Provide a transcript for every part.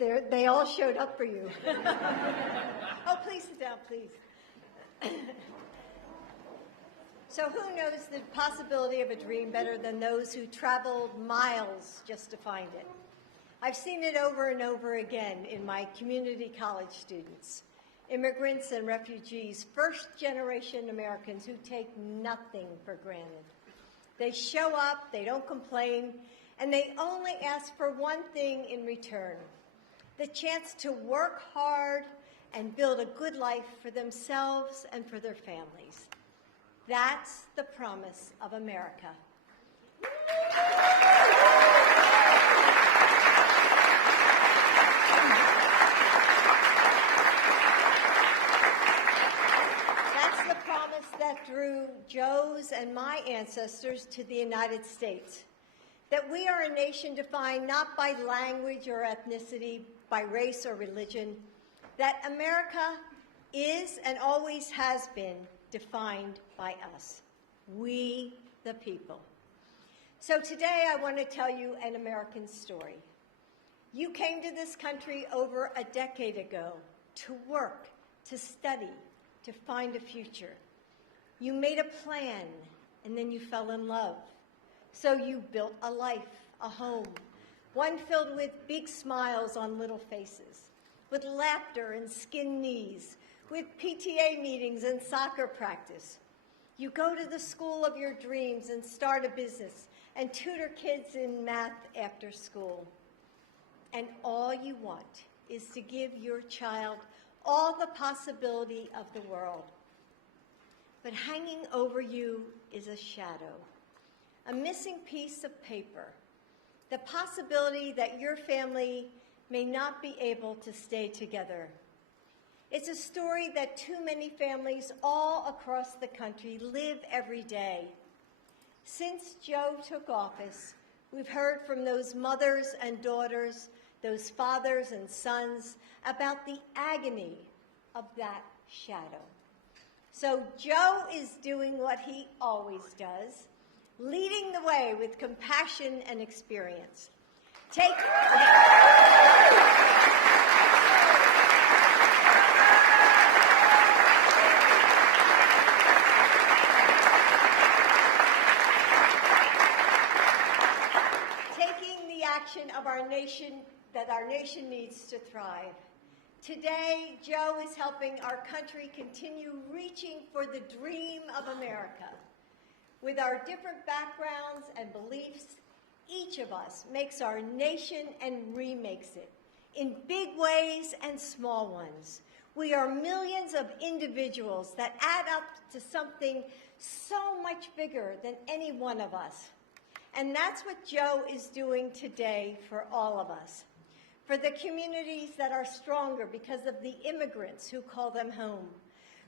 they all showed up for you. Oh, please sit down, please. So who knows the possibility of a dream better than those who traveled miles just to find it? I've seen it over and over again in my community college students, immigrants and refugees, first-generation Americans who take nothing for granted. They show up, they don't complain, and they only ask for one thing in return: the chance to work hard and build a good life for themselves and for their families. That's the promise of America. That's the promise that drew Joe's and my ancestors to the United States. That we are a nation defined not by language or ethnicity, by race or religion. That America is and always has been defined by us, we the people. So today I want to tell you an American story. You came to this country over a decade ago to work, to study, to find a future. You made a plan, and then you fell in love. So you built a life, a home, one filled with big smiles on little faces, with laughter and skinned knees, with PTA meetings and soccer practice. You go to the school of your dreams and start a business and tutor kids in math after school. And all you want is to give your child all the possibility of the world. But hanging over you is a shadow, a missing piece of paper, the possibility that your family may not be able to stay together. It's a story that too many families all across the country live every day. Since Joe took office, we've heard from those mothers and daughters, those fathers and sons, about the agony of that shadow. So Joe is doing what he always does, leading the way with compassion and experience. Of our nation, that our nation needs to thrive. Today, Joe is helping our country continue reaching for the dream of America. With our different backgrounds and beliefs, each of us makes our nation and remakes it, in big ways and small ones. We are millions of individuals that add up to something so much bigger than any one of us. And that's what Joe is doing today for all of us, for the communities that are stronger because of the immigrants who call them home,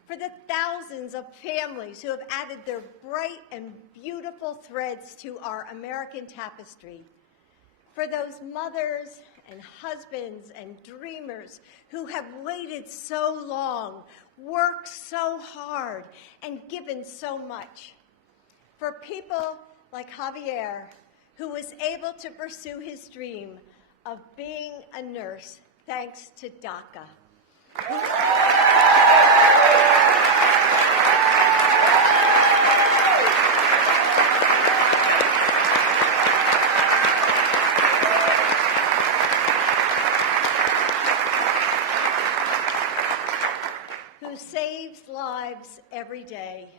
for the thousands of families who have added their bright and beautiful threads to our American tapestry, for those mothers and husbands and dreamers who have waited so long, worked so hard, and given so much, for people like Javier, who was able to pursue his dream of being a nurse thanks to DACA. Who saves lives every day,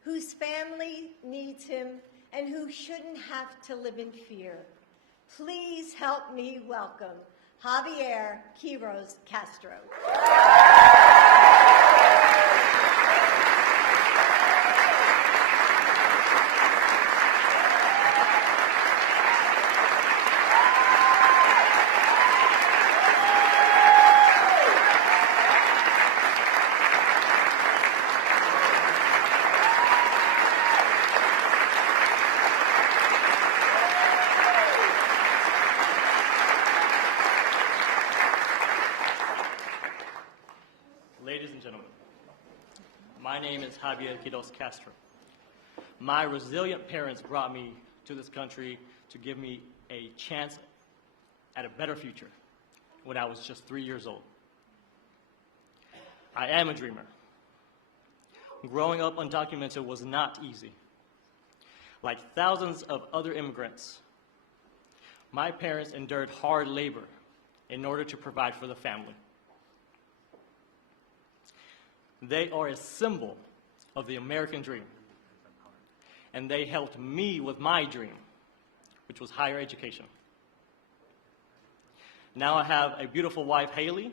whose family needs him, and who shouldn't have to live in fear. Please help me welcome Javier Quiroz Castro. My name is Javier Quiroz Castro. My resilient parents brought me to this country to give me a chance at a better future. when I was just 3 years old. I am a dreamer. Growing up undocumented was not easy. Like thousands of other immigrants, my parents endured hard labor in order to provide for the family. They are a symbol of the American dream, and they helped me with my dream, which was higher education. Now I have a beautiful wife, Haley,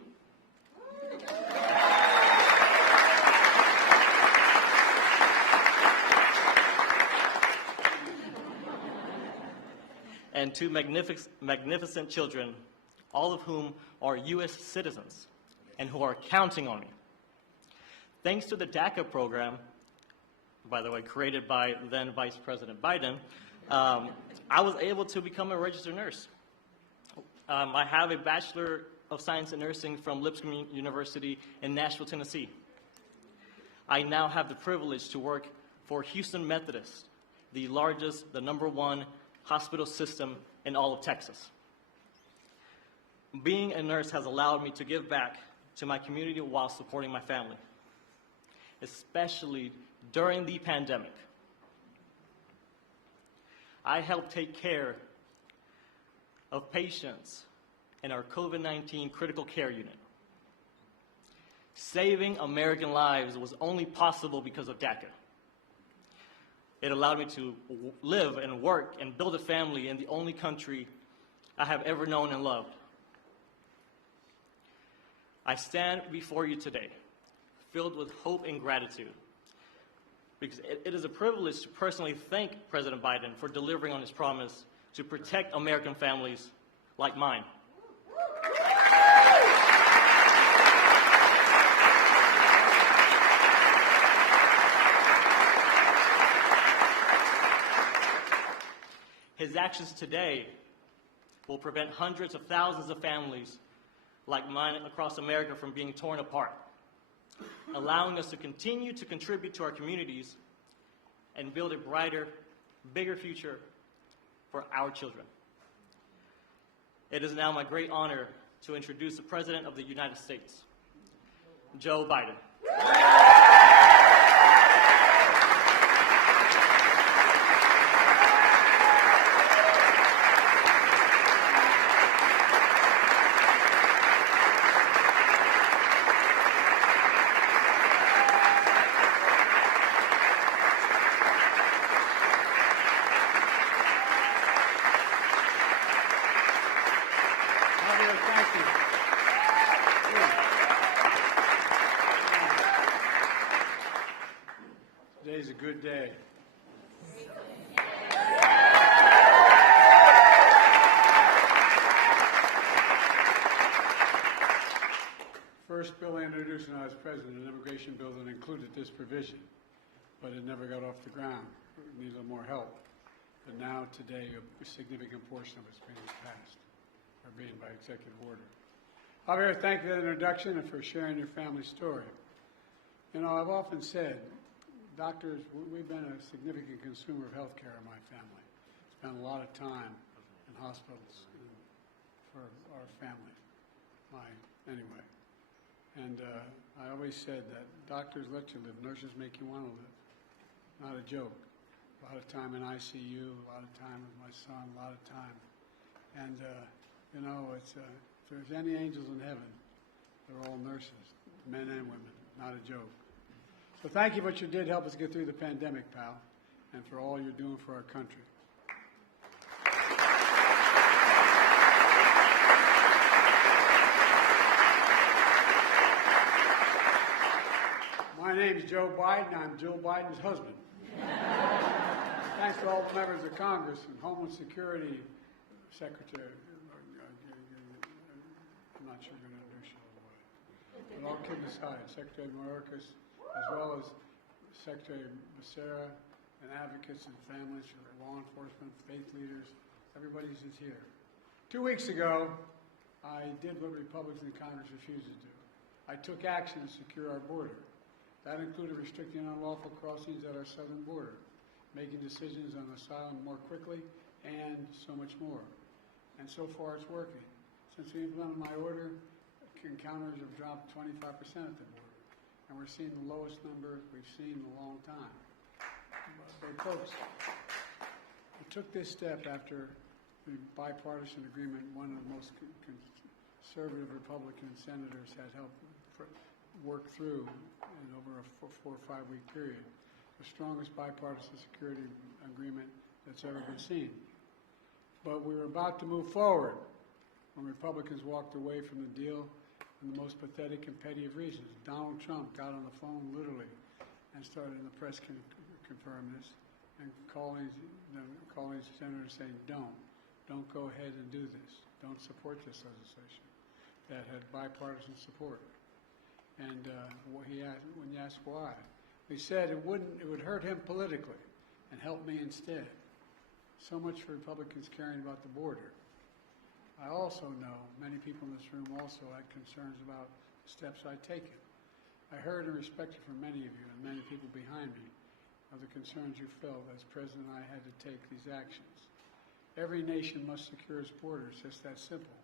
and two magnificent children, all of whom are U.S. citizens and who are counting on me. Thanks to the DACA program, by the way, created by then Vice President Biden, I was able to become a registered nurse. I have a Bachelor of Science in Nursing from Lipscomb University in Nashville, Tennessee. I now have the privilege to work for Houston Methodist, the largest, the #1 hospital system in all of Texas. Being a nurse has allowed me to give back to my community while supporting my family, especially during the pandemic. I helped take care of patients in our COVID-19 critical care unit. Saving American lives was only possible because of DACA. It allowed me to live and work and build a family in the only country I have ever known and loved. I stand before you today, filled with hope and gratitude, because it is a privilege to personally thank President Biden for delivering on his promise to protect American families like mine. His actions today will prevent hundreds of thousands of families like mine across America from being torn apart, allowing us to continue to contribute to our communities and build a brighter, bigger future for our children. It is now my great honor to introduce the President of the United States, Joe Biden. Today's a good day. First bill I introduced when I was president, an immigration bill that included this provision, but it never got off the ground. It needed a little more help. But now, today, a significant portion of it's being passed, or being by executive order. Javier, thank you for the introduction and for sharing your family story. You know, I've often said, doctors, we've been a significant consumer of health care in my family. Spent a lot of time in hospitals for our family, anyway. And I always said that doctors let you live, nurses make you want to live. Not a joke. A lot of time in ICU, a lot of time with my son, a lot of time. And, you know, if there's any angels in heaven, they're all nurses, men and women, not a joke. So thank you for what you did help us get through the pandemic, pal, and for all you're doing for our country. My name's Joe Biden. I'm Jill Biden's husband. Thanks to all the members of Congress and Homeland Security Secretary. I'm not sure you're going to introduce you all the way. But all kidding aside, Secretary Mayorkas, as well as Secretary Becerra and advocates and families for law enforcement, faith leaders, everybody's is here. 2 weeks ago, I did what Republicans in Congress refused to do. I took action to secure our border. That included restricting unlawful crossings at our southern border, making decisions on asylum more quickly, and so much more. And so far it's working. Since we implemented my order, encounters have dropped 25% at the border. And we're seeing the lowest number we've seen in a long time. But folks, we took this step after the bipartisan agreement one of the most conservative Republican senators had helped work through in over a 4 or 5 week period. The strongest bipartisan security agreement that's ever been seen. But we were about to move forward when Republicans walked away from the deal for the most pathetic and petty of reasons. Donald Trump got on the phone literally and started, and the press can confirm this, and calling senators saying, don't go ahead and do this. Don't support this legislation that had bipartisan support. And when you ask why, he said it would hurt him politically and help me instead. So much for Republicans caring about the border. I also know many people in this room also had concerns about the steps I'd taken. I heard and respected from many of you and many people behind me of the concerns you felt as President I had to take these actions. Every nation must secure its borders, just that simple.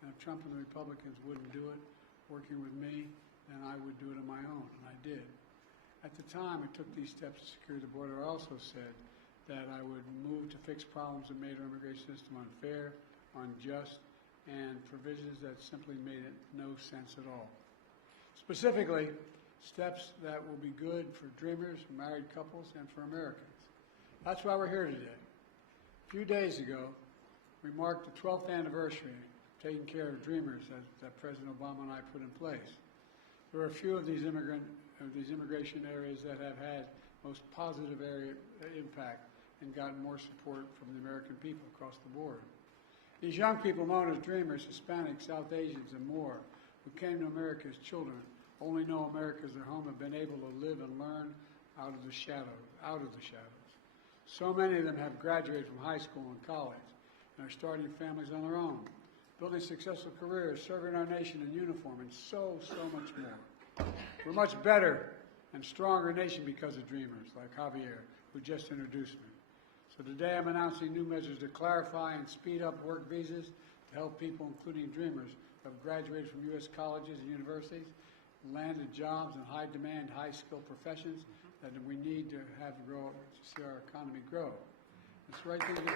And if Trump and the Republicans wouldn't do it, working with me, then I would do it on my own, and I did. At the time I took these steps to secure the border, I also said that I would move to fix problems that made our immigration system unfair, unjust, and provisions that simply made it no sense at all. Specifically, steps that will be good for dreamers, married couples, and for Americans. That's why we're here today. A few days ago, we marked the 12th anniversary of taking care of dreamers that President Obama and I put in place. There are a few of these immigration areas that have had most positive impact and gotten more support from the American people across the board. These young people known as dreamers, Hispanics, South Asians, and more, who came to America as children, only know America as their home, have been able to live and learn out of the shadows. So many of them have graduated from high school and college and are starting families on their own, building successful careers, serving our nation in uniform, and so much more. We're a much better and stronger nation because of dreamers like Javier, who just introduced me. So today I'm announcing new measures to clarify and speed up work visas to help people, including dreamers, who have graduated from U.S. colleges and universities, landed jobs in high-demand, high-skilled professions that we need to have to grow to see our economy grow. It's the right thing to do.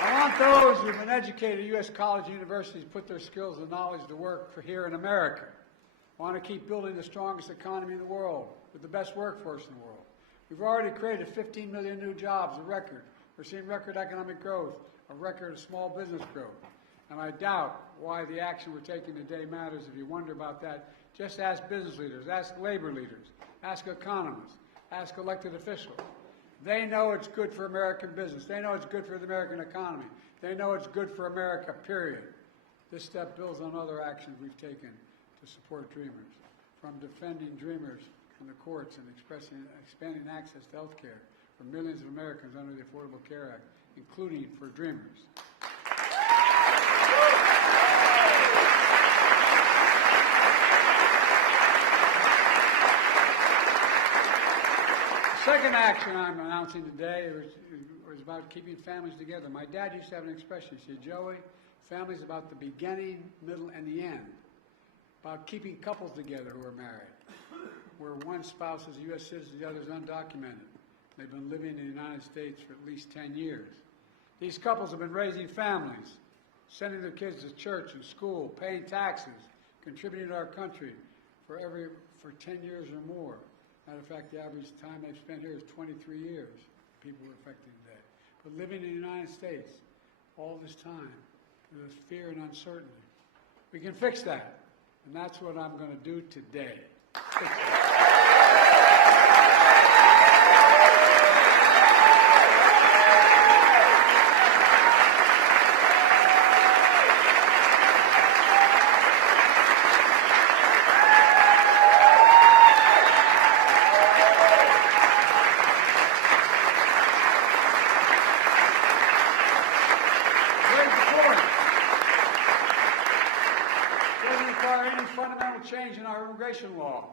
I want those who've been educated at U.S. college and universities put their skills and knowledge to work for here in America. I want to keep building the strongest economy in the world with the best workforce in the world. We've already created 15 million new jobs, a record. We're seeing record economic growth, a record of small business growth. And I doubt why the action we're taking today matters. If you wonder about that, just ask business leaders, ask labor leaders, ask economists, ask elected officials. They know it's good for American business. They know it's good for the American economy. They know it's good for America, period. This step builds on other actions we've taken to support dreamers, from defending dreamers in the courts and expanding access to health care for millions of Americans under the Affordable Care Act, including for dreamers. The second action I'm announcing today is about keeping families together. My dad used to have an expression. He said, Joey, family's about the beginning, middle, and the end. About keeping couples together who are married, where one spouse is a U.S. citizen, the other is undocumented. They've been living in the United States for at least 10 years. These couples have been raising families, sending their kids to church and school, paying taxes, contributing to our country for 10 years or more. Matter of fact, the average time they've spent here is 23 years, people are affected today. But living in the United States all this time, with fear and uncertainty. We can fix that. And that's what I'm going to do today. fundamental change in our immigration law.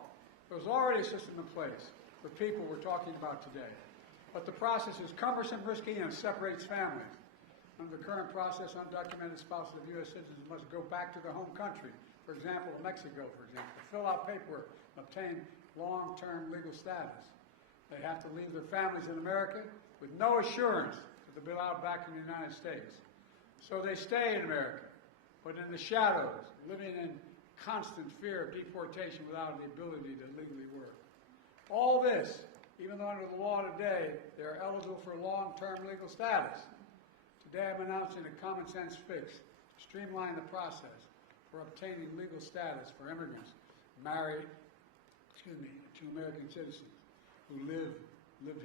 There was already a system in place for people we're talking about today. But the process is cumbersome, risky, and separates families. Under the current process, undocumented spouses of U.S. citizens must go back to their home country, for example, Mexico, for example, to fill out paperwork and obtain long-term legal status. They have to leave their families in America with no assurance that they'll be allowed back in the United States. So they stay in America, but in the shadows, living in constant fear of deportation without the ability to legally work. All this, even though under the law today, they are eligible for long-term legal status. Today I'm announcing a common-sense fix to streamline the process for obtaining legal status for immigrants married to American citizens who lived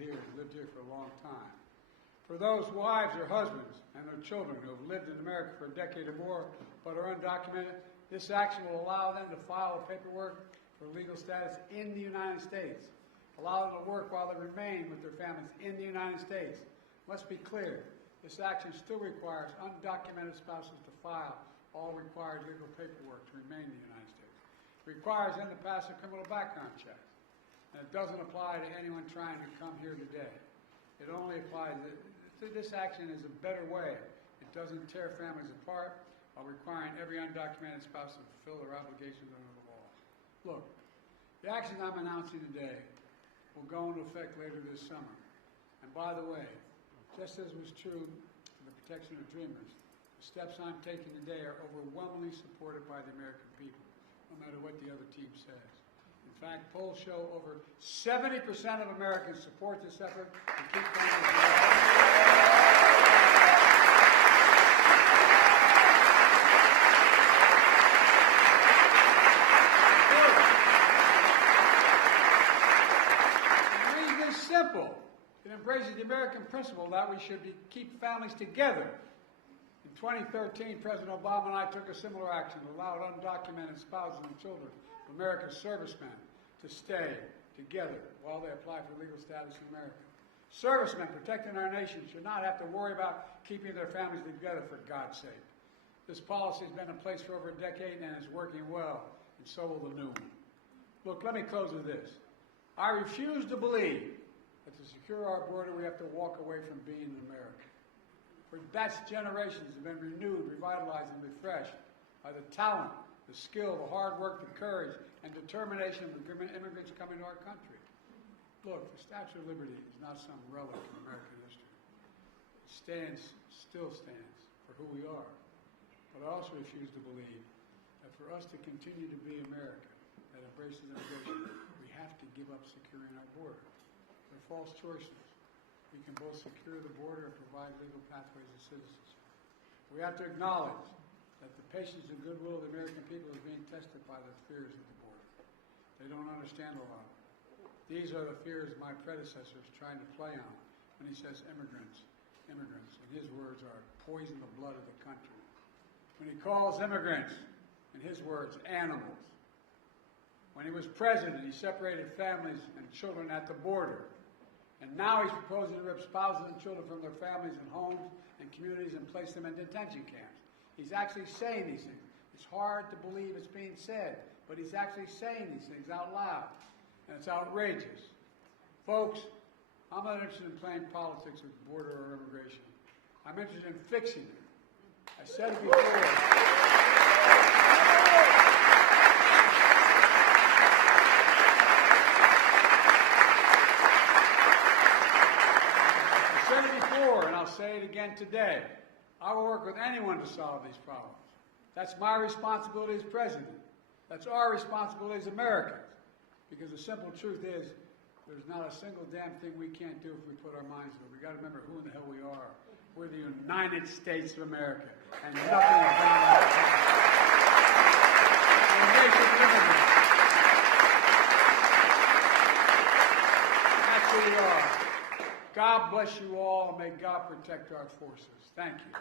here for a long time. For those wives or husbands and their children who have lived in America for a decade or more but are undocumented, this action will allow them to file paperwork for legal status in the United States, allow them to work while they remain with their families in the United States. Let's be clear, this action still requires undocumented spouses to file all required legal paperwork to remain in the United States. It requires them to pass a criminal background check. And it doesn't apply to anyone trying to come here today. It only applies, this action is a better way. It doesn't tear families apart while requiring every undocumented spouse to fulfill their obligations under the law. Look, the action I'm announcing today will go into effect later this summer. And by the way, just as was true for the protection of dreamers, the steps I'm taking today are overwhelmingly supported by the American people, no matter what the other team says. In fact, polls show over 70% of Americans support this effort to keep families. The reason is simple. It embraces the American principle that we should keep families together. In 2013, President Obama and I took a similar action that allowed undocumented spouses and children of America's servicemen to stay together while they apply for legal status in America. Servicemen protecting our nation should not have to worry about keeping their families together, for God's sake. This policy has been in place for over a decade and is working well, and so will the new one. Look, let me close with this. I refuse to believe that to secure our border we have to walk away from being in America. For that's generations have been renewed, revitalized, and refreshed by the talent, the skill, the hard work, the courage, and determination of immigrants coming to our country. Look, the Statue of Liberty is not some relic in American history. It still stands for who we are. But I also refuse to believe that for us to continue to be America that embraces immigration, we have to give up securing our border. They're false choices. We can both secure the border and provide legal pathways to citizenship. We have to acknowledge that the patience and goodwill of the American people is being tested by the fears of the border. They don't understand a lot of it. These are the fears my predecessors trying to play on when he says immigrants, immigrants. And his words are poison the blood of the country. When he calls immigrants, in his words, animals. When he was president, he separated families and children at the border. And now he's proposing to rip spouses and children from their families and homes and communities and place them in detention camps. He's actually saying these things. It's hard to believe it's being said, but he's actually saying these things out loud. And it's outrageous. Folks, I'm not interested in playing politics with border or immigration. I'm interested in fixing it. I said it before. And I'll say it again today. I will work with anyone to solve these problems. That's my responsibility as president. That's our responsibility as Americans. Because the simple truth is, there's not a single damn thing we can't do if we put our minds to it. We've got to remember who in the hell we are. We're the United States of America. And nothing is done like that. That's who we are. God bless you all, and may God protect our forces. Thank you.